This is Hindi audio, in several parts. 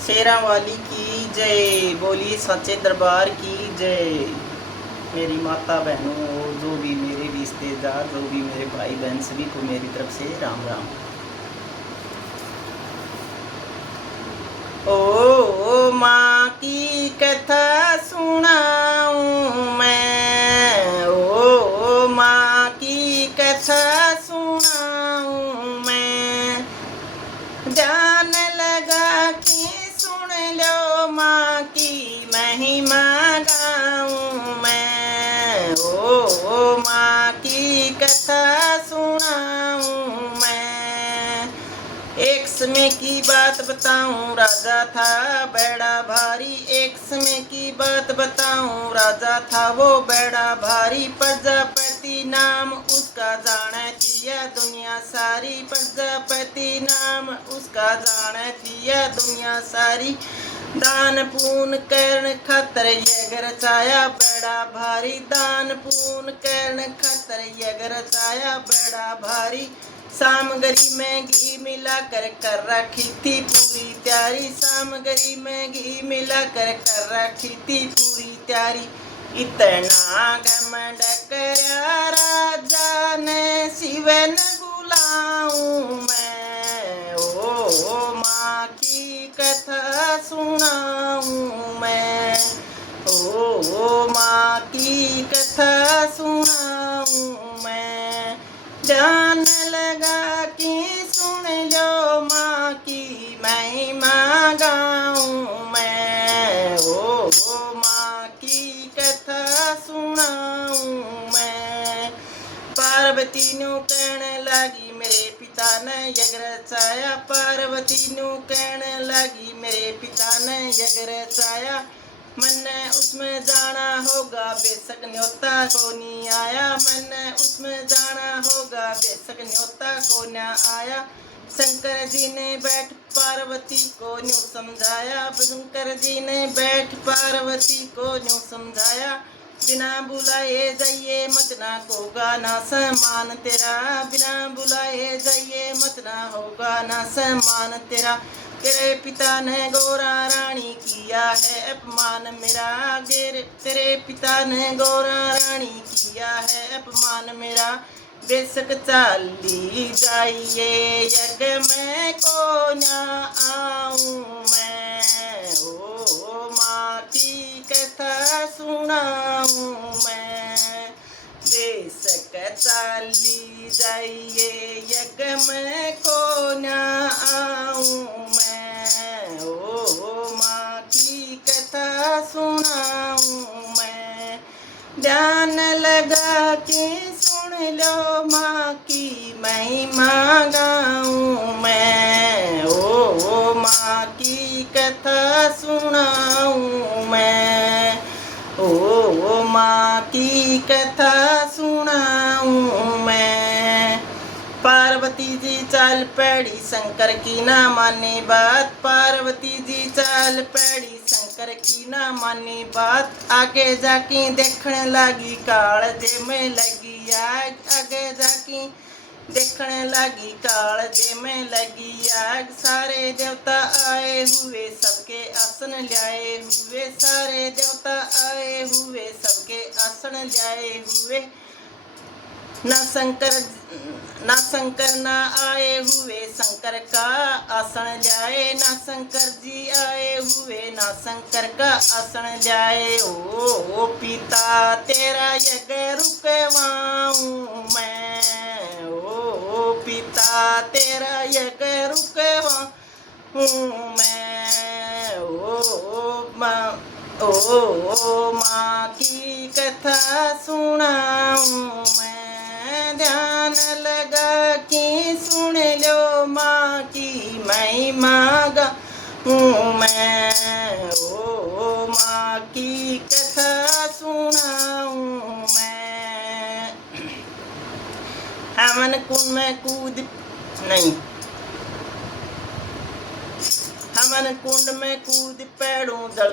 शेरा वाली की जय। बोलिए सच्चे दरबार की जय। मेरी माता बहनों और जो भी मेरे रिश्तेदार, जो भी मेरे भाई बहन, सभी को मेरी तरफ से राम राम। ओ माँ की कथा सुनाऊं मैं, ओ माँ की कथा सुनाऊं मैं। ध्यान लगा के सुन लो माँ की महिमा गाऊं मैं। ओ माँ की कथा सुनाऊं मैं। एक समय की बात बताऊं, राजा था बड़ा भारी। एक समय की बात बताऊं, राजा था वो बड़ा भारी। प्रजापति नाम उसका जानती है दुनिया सारी। प्रजापति नाम उसका जानती है दुनिया सारी। दान पून करण खातर यज्ञ रचाया बड़ा भारी। दान पून करण खातर यज्ञ रचाया बड़ा भारी। सामग्री में घी मिलाकर कर रखी थी पूरी तैयारी। सामग्री में घी मिलाकर कर रखी थी पूरी तैयारी। इतना घमंड करया राजा ने, शिवन बुलाऊं मैं। ओ माँ की कथा सुनाऊं मैं। ओ माँ की कथा सुनाऊं मैं। ध्यान लगा के सुन लो माँ की महिमा गाऊं मैं। ओ माँ की कथा सुनाऊं मैं। पार्वती नु कहने लगी मेरे पिता ने यज्ञ रचाया। पार्वती नु कहने लगी मेरे पिता ने यज्ञ रचाया। मैंने उसमें जाना होगा बेशक न्योता को नहीं आया। मैंने उसमें जाना होगा बेशक न्योता को न आया। शंकर जी ने बैठ पार्वती को न्यू समझाया। शंकर जी ने बैठ पार्वती को न्यू समझाया। बिना बुलाए जाइए मत ना होगा ना सम्मान तेरा। बिना बुलाए जाइए मत ना होगा ना सम्मान तेरा। तेरे पिता ने गौरा रानी किया है अपमान मेरा। तेरे पिता ने गौरा रानी किया है अपमान मेरा। बेशक चाली जाइए यज्ञ में को न आऊं मैं। ओ माँ की कथा सुनाऊं मैं। बेशक चाली जाइए यज्ञ में को न आऊं मैं। ओ माँ की कथा सुनाऊं मैं। ध्यान लगा के सुन लो माँ की महिमा गाऊं मैं। ओ माँ की कथा सुनाऊं मैं। ओ माँ की कथा सुनाऊं मैं। पार्वती जी चाल पड़ी शंकर की ना माने बात। पार्वती जी चाल पड़ी शंकर की ना माने बात। आगे जाके देखने लगी कालजे में लगी आग। आगे जाके देखने लगी कालजे में लगी आग। सारे देवता आए हुए सबके आसन लाए हुए। सारे देवता आए हुए सबके आसन लाए हुए। ना शंकर ना आए हुए शंकर का आसन जाए। ना शंकर जी आए हुए ना शंकर का आसन जाए। ओ पिता तेरा यज्ञ रुकवाऊं मैं। ओ पिता तेरा यज्ञ रुकवाऊं मैं। ओ माँ की कथा सुनाऊं मैं। ध्यान लगा के सुन लो माँ की महिमा गाऊं मैं। ओ माँ की कथा सुनाऊं मैं। हमन कुन में कूद नहीं, हम हवन कुंड में कूद पैड़ूं जल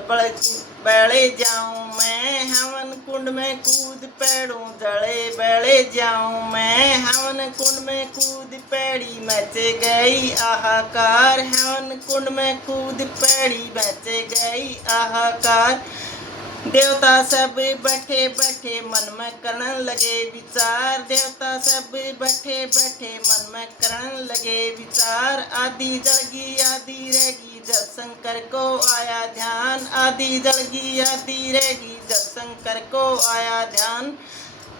बैले जाऊं मैं, हवन कुंड में कूद पैड़ूं जले बैले जाऊं मैं, हवन कुंड में कूद पैड़ी मच गई आहाकार, हवन कुंड में कूद पैड़ी मच गई आहाकार। देवता सब बैठे बैठे मन में करन लगे विचार, देवता सब बैठे बैठे मन में करन लगे विचार। आदि जलगी आदि रहेगी जब शंकर को आया ध्यान, आदि जलगी आदि रहेगी जब शंकर को आया ध्यान।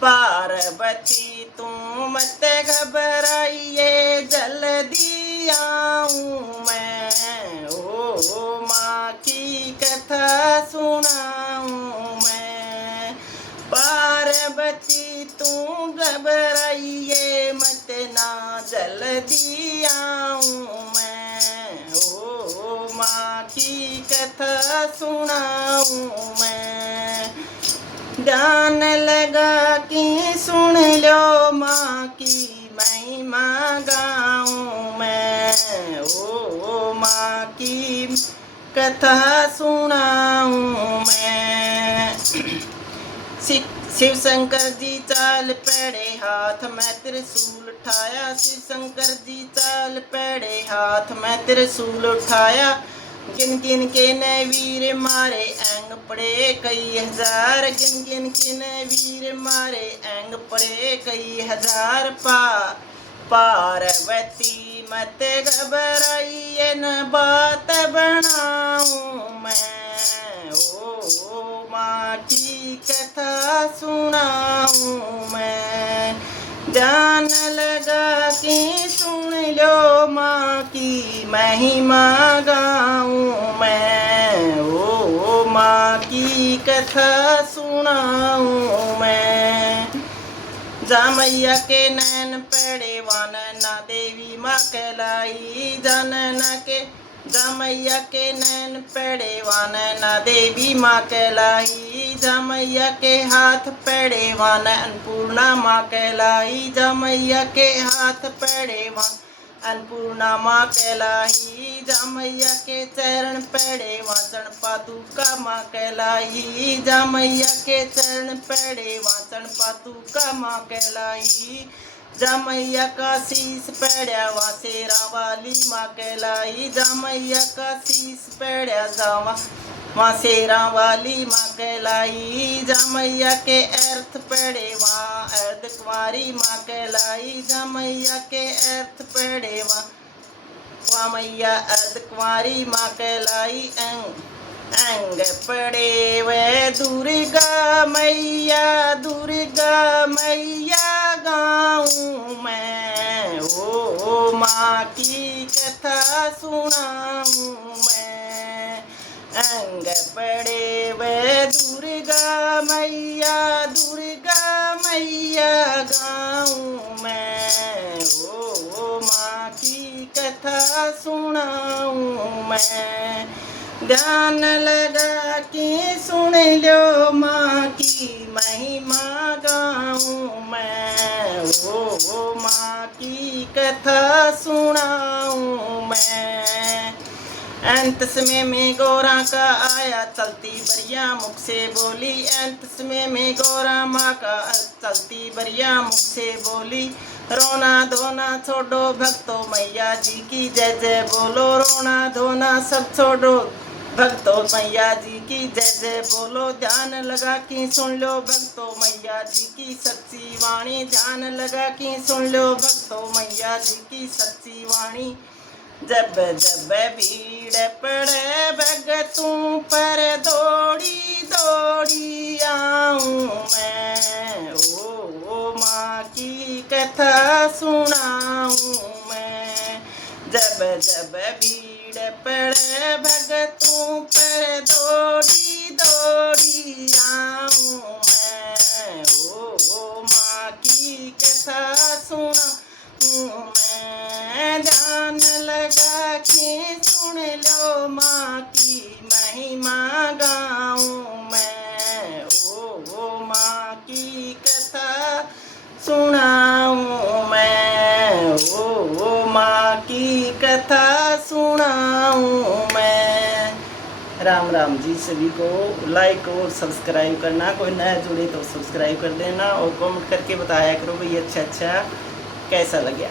पार्वती तू मत घबराइए जल्दी आऊं मैं, ओ माँ की कथा सुनाऊं मैं। पार्वती तू घबराइए मत ना जल्दी आऊं मैं, ओ माँ की कथा सुनाऊं मैं। ध्यान लगा कि सुन लो माँ की महिमा गाऊं मैं, ओ माँ की कथा सुनाऊं मैं। शिव शंकर जी चाल पैड़े हाथ में त्रिशूल उठाया, शिव शंकर जी चाल पैड़े हाथ में त्रिशूल उठाया। गिन गिन के न वीर मारे एंग पड़े कई हजार, गिन गिन के न वीर मारे एंग पड़े कई हजार। पार्वती मत घबराइए न बात बनाऊं मैं, ओ माँ की कथा सुनाऊं मैं। ध्यान लगा कि सुन लो माँ की महिमा गाऊं मैं, ओ माँ की कथा सुनाऊं मैं। जा मैया के नैन पेड़े वान ना देवी माँ कहलाई, जानना के जा मैया के नैन पेड़े वान ना देवी माँ कहलाई। जा मैया के हाथ पेड़े वान अन्नपूर्णा माँ कहलाई, जा मैया के हाथ पेड़े वान अन्नपूर्णा माँ कहलाई। जा मैया के चरण पेड़े वाचन पादुका माँ कहलाई, जा मैया के चरण पेड़े वाचन पादुका माँ कहलाई। जा मैया का शीश पेड़या वहाँ शेरा वाली माँ कहलाई, जा मैया का शीश पेड़या जावा वहाँ शेरा वाली माँ कहलाई। जा मैया के अर्थ पेड़े वहाँ अर्ध कुंवारी माँ कहलाई, जा मैया के अर्थ पेड़े वहाँ मैया अर्ध कुंवारी माँ कहलाई। अंग पड़े वे दुर्गा मैया, दुर्गा मैया गाऊं मैं, ओ माँ की कथा सुनाऊं मैं। अंग पड़े वे दुर्गा मैया, दुर्गा मैया गाऊं मैं, ओ माँ की कथा सुनाऊं मैं। ध्यान लगा कि सुन लो माँ की महिमा गाऊं मैं, ओ माँ की कथा सुनाऊं मैं। अंत समय में गौरा का आया चलती बरिया मुख से बोली, अंत समय में गौरा माँ का चलती बरिया मुख से बोली। रोना धोना छोड़ो भक्तों मैया जी की जय जय बोलो, रोना धोना सब छोड़ो भक्तों मैया जी की जय जय बोलो। ध्यान लगा कि सुन लो भक्तों मैया जी की सच्ची वाणी, ध्यान लगा कि सुन लो भक्तों मैया जी की सच्ची वाणी। जब जब भीड़ पड़े भगतों पर दौड़ी दौड़ी आऊं मैं, ओ माँ की कथा सुनाऊं मैं। जब जब भीड़ पड़े भगतों पर दौड़ी दौड़ी आऊं मैं, ओ माँ की कथा सुनाऊं मैं। ध्यान लगा कि सुन लो माँ की महिमा गाऊं मैं, ओ माँ की कथा सुनाऊं मैं, ओ माँ की कथा सुनाऊं मैं। राम राम जी सभी को। लाइक और सब्सक्राइब करना, कोई नया जुड़े तो सब्सक्राइब कर देना और कमेंट करके बताया करो भाई अच्छा अच्छा कैसा लगा।